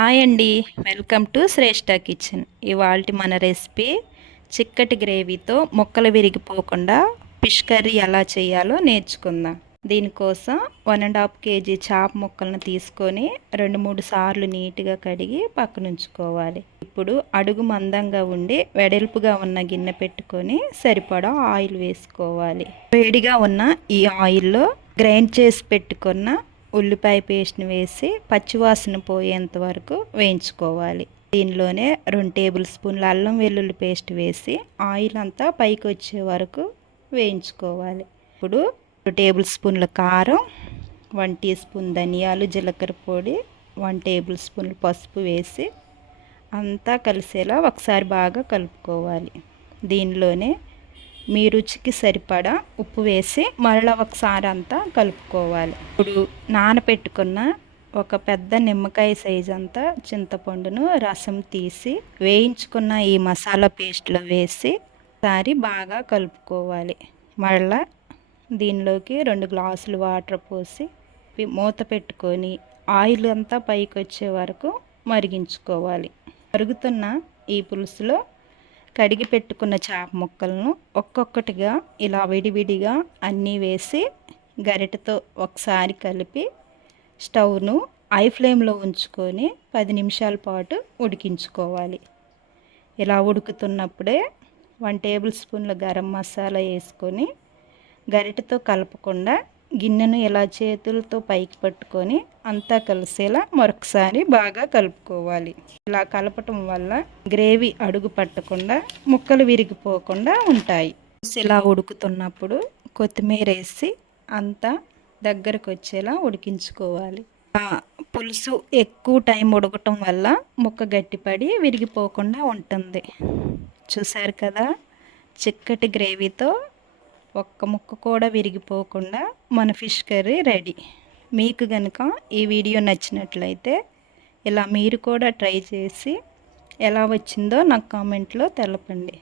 Hi అండి. Welcome to Shreshtha kitchen. ఇవాళ మన రెసిపీ చిక్కటి గ్రేవీతో ముక్కలు విరిగిపోకుండా ఫిష్ కర్రీ ఎలా చేయాలో నేర్చుకుందాం. దీనికోసం వన్ అండ్ హాఫ్ కేజీ చాప ముక్కలను తీసుకొని రెండు మూడు సార్లు నీట్గా కడిగి పక్కనుంచుకోవాలి. ఇప్పుడు అడుగు మందంగా ఉండి వెడల్పుగా ఉన్న గిన్నె పెట్టుకొని సరిపడా ఆయిల్ వేసుకోవాలి. వేడిగా ఉన్న ఈ ఆయిల్లో గ్రైండ్ చేసి పెట్టుకున్న ఉల్లిపాయ పేస్ట్ని వేసి పచ్చివాసన పోయేంత వరకు వేయించుకోవాలి. దీనిలోనే రెండు టేబుల్ స్పూన్ల అల్లం వెల్లుల్లి పేస్ట్ వేసి ఆయిల్ అంతా పైకి వచ్చే వరకు వేయించుకోవాలి. ఇప్పుడు టేబుల్ స్పూన్ల కారం వన్ టీ స్పూన్ ధనియాలు జీలకర్ర పొడి వన్ టేబుల్ స్పూన్ పసుపు వేసి అంతా కలిసేలా ఒకసారి బాగా కలుపుకోవాలి. దీనిలోనే మీ రుచికి సరిపడా ఉప్పు వేసి మరలా ఒకసారి అంతా కలుపుకోవాలి. ఇప్పుడు నానపెట్టుకున్న ఒక పెద్ద నిమ్మకాయ సైజ్ అంతా చింతపండును రసం తీసి వేయించుకున్న ఈ మసాలా పేస్ట్లో వేసి సారి బాగా కలుపుకోవాలి. మరలా దీనిలోకి రెండు గ్లాసులు వాటర్ పోసి మూత పెట్టుకొని ఆయిల్ అంతా పైకి వచ్చే వరకు మరిగించుకోవాలి. మరుగుతున్న ఈ పులుసులో కడిగి పెట్టుకున్న చేప ముక్కలను ఒక్కొక్కటిగా ఇలా విడివిడిగా అన్నీ వేసి గరిటతో ఒకసారి కలిపి స్టవ్ను ఐ ఫ్లేమ్లో ఉంచుకొని పది నిమిషాల పాటు ఉడికించుకోవాలి. ఇలా ఉడుకుతున్నప్పుడే వన్ టేబుల్ స్పూన్ల గరం మసాలా వేసుకొని గరిటతో కలపకుండా గిన్నెను ఇలా చేతులతో పైకి పట్టుకొని అంతా కలిసేలా మరొకసారి బాగా కలుపుకోవాలి. ఇలా కలపటం వల్ల గ్రేవీ అడుగు పట్టకుండా ముక్కలు విరిగిపోకుండా ఉంటాయి. ఇలా ఉడుకుతున్నప్పుడు కొత్తిమీర వేసి అంతా దగ్గరకు వచ్చేలా ఉడికించుకోవాలి. పులుసు ఎక్కువ టైం ఉడకటం వల్ల ముక్క గట్టిపడి విరిగిపోకుండా ఉంటుంది. చూసారు కదా? చిక్కటి గ్రేవీతో ఒక్క ముక్క కూడా విరిగిపోకుండా మన ఫిష్ కర్రీ రెడీ. మీకు కనుక ఈ వీడియో నచ్చినట్లయితే ఇలా మీరు కూడా ట్రై చేసి ఎలా వచ్చిందో నాకు కామెంట్లో తెలపండి.